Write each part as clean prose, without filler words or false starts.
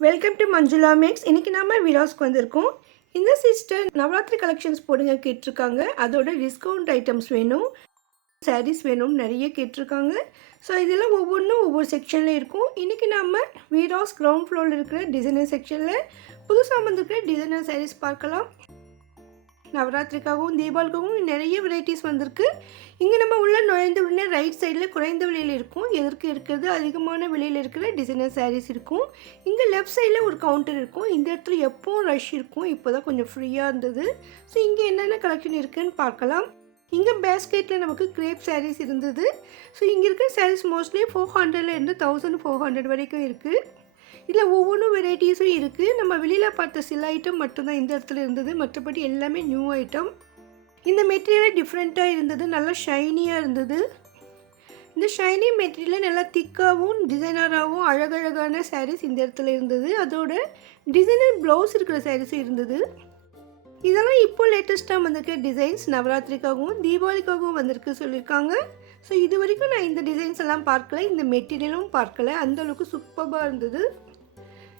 Welcome to Manjula maths. இன்றைக்கி நம்ம விராஸ்க்கு வந்திருக்கோம். இந்த சிஸ்டர் நவராத்திரி கலெக்ஷன்ஸ் போடுங்க கேட்டிருக்காங்க. அதோட டிஸ்கவுண்ட் ஐட்டம்ஸ் வேணும், சாரீஸ் வேணும் நிறைய கேட்டிருக்காங்க. ஸோ இதெல்லாம் ஒவ்வொன்றும் ஒவ்வொரு செக்ஷனில் இருக்கும். இன்றைக்கி நம்ம விராஸ் கிரவுண்ட் ஃப்ளோரில் இருக்கிற டிசைனர் செக்ஷனில் புதுசாக வந்திருக்கிற டிசைனர் சாரீஸ் பார்க்கலாம். நவராத்திரிக்காகவும் தீபாவளிக்காகவும் நிறைய வெரைட்டிஸ் வந்திருக்கு. இங்கே நம்ம உள்ள நுழைந்த உடனே ரைட் சைடில் குறைந்த விலையில் இருக்கும், எதற்கு இருக்கிறது அதிகமான விலையில் இருக்கிற டிசைனர் சாரீஸ் இருக்கும். இங்கே லெஃப்ட் சைடில் ஒரு கவுண்டர் இருக்கும். இந்த இடத்துல எப்போவும் ரஷ் இருக்கும், இப்போ தான் கொஞ்சம் ஃப்ரீயாக இருந்தது. ஸோ இங்கே என்னென்ன கலெக்ஷன் இருக்குதுன்னு பார்க்கலாம். இங்கே பேஸ்கெட்டில் நமக்கு கிரேப் சாரீஸ் இருந்தது. ஸோ இங்கே இருக்கிற சாரீஸ் மோஸ்ட்லி 400லேருந்து 1400 வரைக்கும் இருக்குது. இதில் ஒவ்வொன்றும் வெரைட்டிஸும் இருக்குது. நம்ம வெளியில் பார்த்த சில ஐட்டம் மட்டும்தான் இந்த இடத்துல இருந்தது, மற்றபடி எல்லாமே நியூ ஐட்டம். இந்த மெட்டீரியல் டிஃப்ரெண்ட்டாக இருந்தது, நல்லா ஷைனியாக இருந்தது. இந்த ஷைனி மெட்டீரியல் நல்லா திக்காகவும் டிசைனராகவும் அழகழகான சாரீஸ் இந்த இடத்துல இருந்தது. அதோட டிசைனர் ப்ளவுஸ் இருக்கிற சாரீஸும் இருந்தது. இதெல்லாம் இப்போ லேட்டஸ்ட்டாக வந்திருக்க டிசைன்ஸ், நவராத்திரிக்காகவும் தீபாவளிக்காகவும் வந்திருக்கு சொல்லியிருக்காங்க. ஸோ இது வரைக்கும் நான் இந்த டிசைன்ஸ் எல்லாம் பார்க்கல, இந்த மெட்டீரியலும் பார்க்கல. அந்தளவுக்கு சூப்பராக இருந்தது.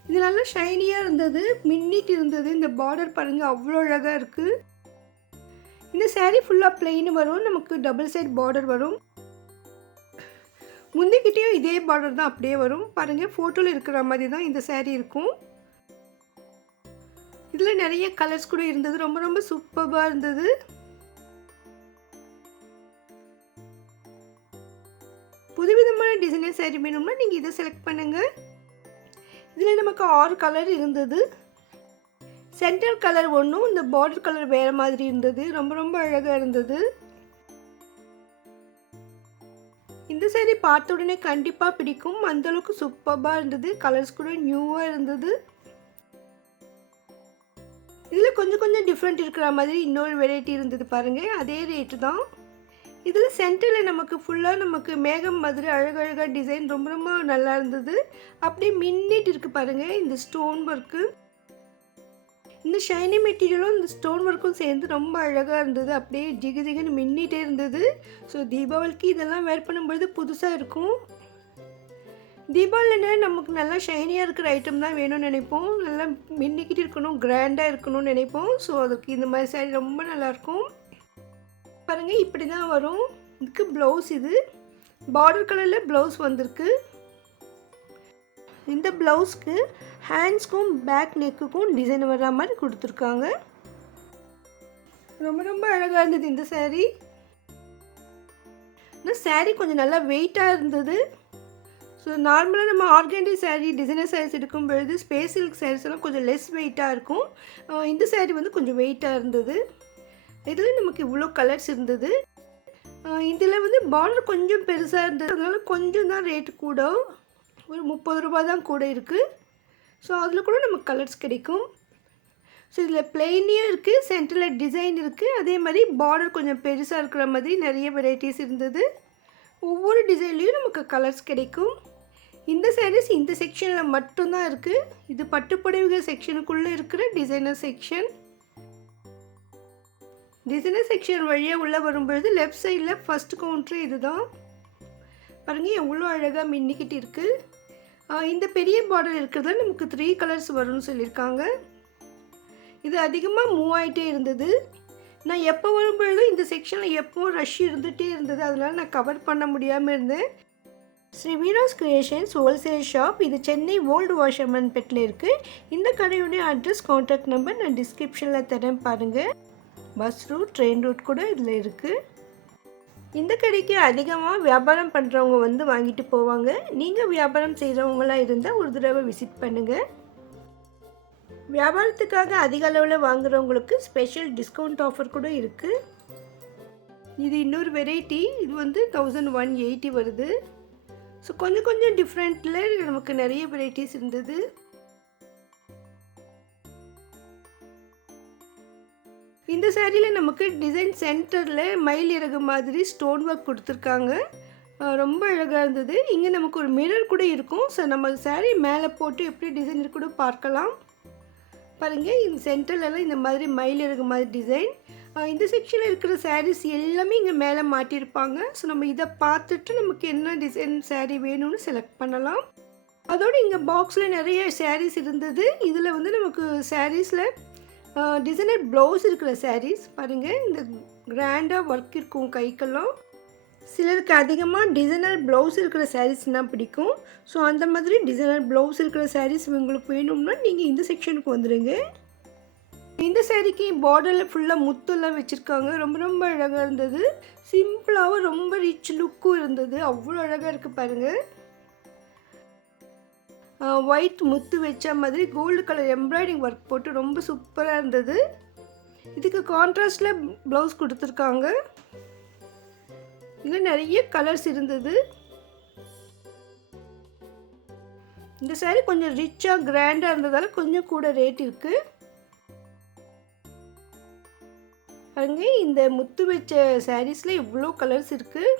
இது நல்லா ஷைனியாக இருந்தது, மின்னிட்டு இருந்தது. இந்த பார்டர் பாருங்கள், அவ்வளோ அழகாக இருக்குது. இந்த சாரீ ஃபுல்லாக பிளெயின் வரும், நமக்கு டபுள் சைட் பார்டர் வரும். முந்திக்கிட்டேயும் இதே பார்டர் தான் அப்படியே வரும். பாருங்கள், ஃபோட்டோவில் இருக்கிற மாதிரி தான் இந்த சாரீ இருக்கும். இதில் நிறைய கலர்ஸ் கூட இருந்தது, ரொம்ப ரொம்ப சூப்பராக இருந்தது. புதுவிதமான டிசைனர் சாரீ வேணும்னா நீங்கள் இதை செலக்ட் பண்ணுங்கள். இதில் நமக்கு 6 கலர் இருந்தது. சென்டர் கலர் ஒன்றும், இந்த பார்டர் கலர் வேறு மாதிரி இருந்தது. ரொம்ப ரொம்ப அழகாக இருந்தது. இந்த சாரீ பார்த்த உடனே கண்டிப்பாக பிடிக்கும், அந்தளவுக்கு சூப்பராக இருந்தது. கலர்ஸ் கூட நியூவாக இருந்தது. இதில் கொஞ்சம் கொஞ்சம் டிஃப்ரெண்ட் இருக்கிற மாதிரி இன்னொரு வெரைட்டி இருந்தது பாருங்கள், அதே ரேட்டு தான். இதில் சென்டரில் நமக்கு ஃபுல்லாக நமக்கு மேகம் மாதிரி அழகழகாக டிசைன் ரொம்ப ரொம்ப நல்லா இருந்தது. அப்படியே மின்னிட்டு இருக்குது பாருங்கள் இந்த ஸ்டோன் ஒர்க்கு. இந்த ஷைனி மெட்டீரியலும் இந்த ஸ்டோன் ஒர்க்கும் சேர்ந்து ரொம்ப அழகாக இருந்தது. அப்படியே ஜிகு ஜிகுன்னு மின்னிட்டே இருந்தது. ஸோ தீபாவளிக்கு இதெல்லாம் வேர் பண்ணும்பொழுது புதுசாக இருக்கும். தீபாவளியில் நமக்கு நல்லா ஷைனியாக இருக்கிற ஐட்டம் தான் வேணும்னு நினைப்போம், நல்லா மின்னிக்கிட்டு இருக்கணும், கிராண்டாக இருக்கணும்னு நினைப்போம். ஸோ அதுக்கு இந்த மாதிரி சாரீ ரொம்ப நல்லாயிருக்கும். பாருங்கள், இப்படி தான் வரும். இதுக்கு ப்ளவுஸ், இது பார்டர் கலரில் ப்ளவுஸ் வந்திருக்கு. இந்த ப்ளவுஸ்க்கு ஹேண்ட்ஸ்க்கும் பேக் நெக்குக்கும் டிசைன் வர்ற மாதிரி கொடுத்துருக்காங்க. ரொம்ப ரொம்ப அழகாக இருந்தது இந்த சாரீ. இந்த சாரீ கொஞ்சம் நல்லா வெயிட்டாக இருந்தது. ஸோ நார்மலாக நம்ம ஆர்கெண்டி சாரீ டிசைனர் சாரீஸ் எடுக்கும் பொழுது ஸ்பேஸ் சில்க் சாரீஸ் எல்லாம் கொஞ்சம் லெஸ் வெயிட்டாக இருக்கும். இந்த சாரீ வந்து கொஞ்சம் வெயிட்டாக இருந்தது. இதில் நமக்கு இவ்வளோ கலர்ஸ் இருந்தது. இதில் வந்து பார்டர் கொஞ்சம் பெருசாக இருந்தது, அதனால கொஞ்சம் தான் ரேட்டு கூட, ஒரு 30 ரூபா தான் கூட இருக்குது. ஸோ அதில் கூட நமக்கு கலர்ஸ் கிடைக்கும். ஸோ இதில் பிளெயினியும் இருக்குது, சென்டரில் டிசைன் இருக்குது, அதே மாதிரி பார்டர் கொஞ்சம் பெருசாக இருக்கிற மாதிரி நிறைய வெரைட்டிஸ் இருந்தது. ஒவ்வொரு டிசைன்லேயும் நமக்கு கலர்ஸ் கிடைக்கும். இந்த சாரீஸ் இந்த செக்ஷனில் மட்டும்தான் இருக்குது. இது பட்டுப்புடவைகள் செக்ஷனுக்குள்ளே இருக்கிற டிசைனர் செக்ஷன். டிசைனர் செக்ஷன் வழியாக உள்ளே வரும்பொழுது லெஃப்ட் சைடில் ஃபஸ்ட் கவுண்ட்ரு இது தான். பாருங்கள் எவ்வளோ அழகாக மின்னிக்கிட்டு இருக்குது. இந்த பெரிய பார்டர் இருக்கிறதுல நமக்கு 3 கலர்ஸ் வரும்னு சொல்லியிருக்காங்க. இது அதிகமாக மூவ் ஆகிட்டே இருந்தது. நான் எப்போ வரும்பொழுதும் இந்த செக்ஷனில் எப்போவும் ரஷ் இருந்துகிட்டே இருந்தது, அதனால் நான் கவர் பண்ண முடியாமல் இருந்தேன். Sri Veeras creations wholesale shop, இது சென்னை ஓல்டு வாஷர்மன் பெட்டில் இருக்குது. இந்த கடையுடைய அட்ரஸ், கான்டாக்ட் நம்பர் நான் டிஸ்கிரிப்ஷனில் தரேன் பாருங்கள். பஸ் ரூட், ட்ரெயின் ரூட் கூட இதில் இருக்குது. இந்த கடைக்கு அதிகமாக வியாபாரம் பண்ணுறவங்க வந்து வாங்கிட்டு போவாங்க. நீங்கள் வியாபாரம் செய்கிறவங்களாம் இருந்தால் ஒரு தடவை விசிட் பண்ணுங்கள். வியாபாரத்துக்காக அதிக அளவில் வாங்குகிறவங்களுக்கு ஸ்பெஷல் டிஸ்கவுண்ட் ஆஃபர் கூட இருக்குது. இது இன்னொரு வெரைட்டி, இது வந்து 1180 வருது. ஸோ கொஞ்சம் கொஞ்சம் டிஃப்ரெண்ட்டில் நமக்கு நிறைய வெரைட்டிஸ் இருந்தது. இந்த சாரியில் நமக்கு டிசைன் சென்டரில் மயில் இறகு மாதிரி ஸ்டோன் ஒர்க் கொடுத்துருக்காங்க. ரொம்ப அழகாக இருந்தது. இங்கே நமக்கு ஒரு மிரர் கூட இருக்கும். ஸோ நம்ம சாரீ மேலே போட்டு எப்படி டிசைன் கூட பார்க்கலாம். பாருங்கள், இந்த சென்டர்லலாம் இந்த மாதிரி மயில் இறகு மாதிரி டிசைன். இந்த செக்ஷனில் இருக்கிற சாரீஸ் எல்லாமே இங்கே மேலே மாட்டியிருப்பாங்க. ஸோ நம்ம இதை பார்த்துட்டு நமக்கு என்ன டிசைன் சாரீ வேணும்னு செலக்ட் பண்ணலாம். அதோடு இங்கே பாக்ஸில் நிறைய சாரீஸ் இருந்தது. இதில் வந்து நமக்கு சாரீஸில் டிசைனர் ப்ளவுஸ் இருக்கிற சாரீஸ் பாருங்கள். இந்த கிராண்டாக ஒர்க் இருக்கும் கைக்கெல்லாம். சிலருக்கு அதிகமாக டிசைனர் ப்ளவுஸ் இருக்கிற சாரீஸ்னால் பிடிக்கும். ஸோ அந்த மாதிரி டிசைனர் ப்ளவுஸ் இருக்கிற சாரீஸ் உங்களுக்கு வேணும்னா நீங்கள் இந்த செக்ஷனுக்கு வந்துடுங்க. இந்த சாரீக்கு பார்டரில் ஃபுல்லாக முத்தெல்லாம் வச்சுருக்காங்க. ரொம்ப ரொம்ப அழகாக இருந்தது. சிம்பிளாகவும் ரொம்ப ரிச் லுக்கும் இருந்தது. அவ்வளோ அழகாக இருக்குது பாருங்கள். ஒயிட் முத்து வச்ச மாதிரி கோல்டு கலர் எம்ப்ராய்டிங் ஒர்க் போட்டு ரொம்ப சூப்பராக இருந்தது. இதுக்கு கான்ட்ராஸ்டில் ப்ளவுஸ் கொடுத்துருக்காங்க. இதில் நிறைய கலர்ஸ் இருந்தது. இந்த சாரீ கொஞ்சம் ரிச்சாக கிராண்டாக இருந்ததால் கொஞ்சம் கூட ரேட் இருக்குது. பாருங்க, இந்த முத்து வச்ச சாரீஸில் இவ்வளோ கலர்ஸ் இருக்குது.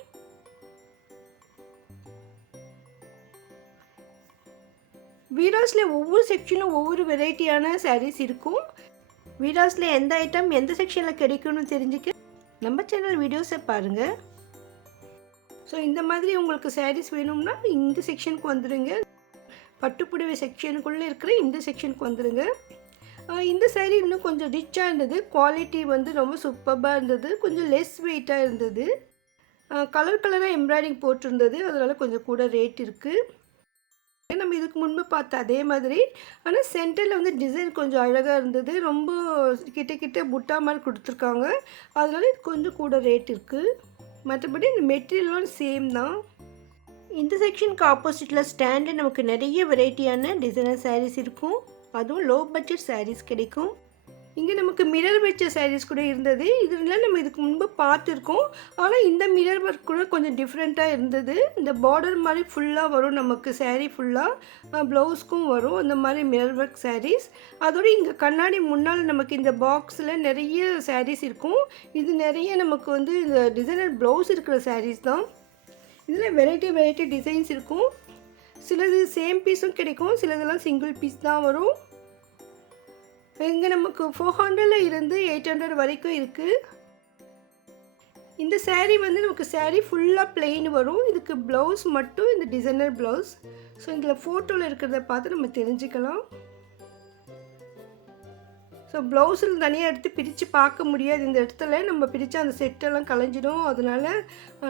வீராஸில் ஒவ்வொரு செக்ஷனும் ஒவ்வொரு வெரைட்டியான சாரீஸ் இருக்கும். வீராஸில் எந்த ஐட்டம் எந்த செக்ஷனில் கிடைக்கும்னு தெரிஞ்சுக்க நம்ம சேனல் வீடியோஸை பாருங்கள். ஸோ இந்த மாதிரி உங்களுக்கு சாரீஸ் வேணும்னா இந்த செக்ஷனுக்கு வந்துடுங்க. பட்டுப்புடவை செக்ஷனுக்குள்ளே இருக்கிற இந்த செக்ஷனுக்கு வந்துடுங்க. இந்த சாரீ இன்னும் கொஞ்சம் ரிச்சாக இருந்தது. குவாலிட்டி வந்து ரொம்ப சூப்பராக இருந்தது. கொஞ்சம் லெஸ் வெயிட்டாக இருந்தது. கலர் கலராக எம்ப்ராய்டிங் போட்டிருந்தது. அதனால் கொஞ்சம் கூட ரேட் இருக்குது. நம்ம இதுக்கு முன்பு பார்த்த அதே மாதிரி, ஆனால் சென்டரில் வந்து டிசைன் கொஞ்சம் அழகாக இருந்தது. ரொம்ப கிட்ட புட்டா மாதிரி கொடுத்துருக்காங்க. அதனால இது கொஞ்சம் கூட ரேட் இருக்குது. மற்றபடி இந்த மெட்டீரியலும் சேம் தான். இந்த செக்ஷனுக்கு ஆப்போசிட்டில் ஸ்டாண்டில் நமக்கு நிறைய வெரைட்டியான டிசைனர் சாரீஸ் இருக்கும். அதுவும் லோ பட்ஜெட் சாரீஸ் கிடைக்கும். இங்கே நமக்கு மிரர் வச்ச சாரீஸ் கூட இருந்தது. இதெல்லாம் நம்ம இதுக்கு முன்பு பார்த்துருக்கோம். ஆனால் இந்த மிரர் ஒர்க் கூட கொஞ்சம் டிஃப்ரெண்ட்டாக இருந்தது. இந்த பார்டர் மாதிரி ஃபுல்லாக வரும் நமக்கு சாரீ ஃபுல்லாக, ப்ளவுஸ்க்கும் வரும் அந்த மாதிரி மிரர் ஒர்க் சாரீஸ். அதோடு இங்கே கண்ணாடி முன்னால் நமக்கு இந்த பாக்ஸில் நிறைய சாரீஸ் இருக்கும். இது நிறைய நமக்கு வந்து இந்த டிசைனர் ப்ளவுஸ் இருக்கிற சாரீஸ் தான். இதில் வெரைட்டி டிசைன்ஸ் இருக்கும். சிலது சேம் பீஸும் கிடைக்கும், சிலதெல்லாம் சிங்கிள் பீஸ் தான் வரும். இங்கே நமக்கு 400 இருந்து 800 வரைக்கும் இருக்குது. இந்த சாரீ வந்து நமக்கு சாரீ ஃபுல்லாக பிளெயின் வரும். இதுக்கு ப்ளவுஸ் மட்டும் இந்த டிசைனர் ப்ளவுஸ். ஸோ இதில் ஃபோட்டோவில் இருக்கிறத பார்த்து நம்ம தெரிஞ்சுக்கலாம். ஸோ ப்ளவுஸில் தனியாக எடுத்து பிரித்து பார்க்க முடியாது. இந்த இடத்துல நம்ம பிரித்தா அந்த செட்டெல்லாம் கலைஞ்சிடும். அதனால்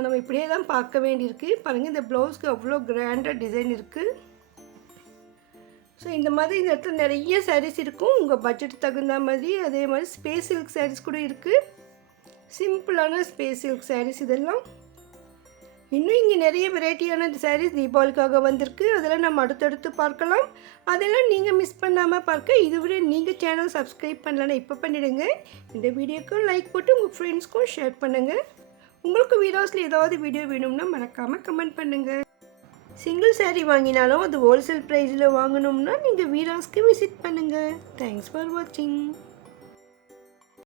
நம்ம இப்படியே தான் பார்க்க வேண்டியிருக்கு. பாருங்கள், இந்த ப்ளவுஸ்க்கு அவ்வளோ கிராண்டாக டிசைன் இருக்குது. ஸோ இந்த மாதிரி இந்த இடத்துல நிறைய சாரீஸ் இருக்கும். உங்கள் பட்ஜெட் தகுந்த மாதிரி. அதே மாதிரி ஸ்பேஸ் சில்க் சாரீஸ் கூட இருக்குது. சிம்பிளான ஸ்பேஸ் சில்க் சாரீஸ் இதெல்லாம். இன்னும் இங்கே நிறைய வெரைட்டியான சாரீஸ் தீபாவளிக்காக வந்திருக்கு. அதெல்லாம் நம்ம அடுத்தடுத்து பார்க்கலாம். அதெல்லாம் நீங்கள் மிஸ் பண்ணாமல் பார்க்க இதுவரை நீங்கள் சேனல் சப்ஸ்கிரைப் பண்ணலன்னா இப்போ பண்ணிவிடுங்க. இந்த வீடியோக்கும் லைக் போட்டு உங்கள் ஃப்ரெண்ட்ஸ்க்கும் ஷேர் பண்ணுங்கள். உங்களுக்கு வீடியோஸில் ஏதாவது வீடியோ வேணும்னா மறக்காமல் கமெண்ட் பண்ணுங்கள். சிங்கிள் சாரீ வாங்கினாலும் அது ஹோல்சேல் ப்ரைஸில் வாங்கணும்னா நீங்கள் வீராஸ்க்கு விசிட் பண்ணுங்கள். தேங்க்ஸ் ஃபார் வாட்சிங்.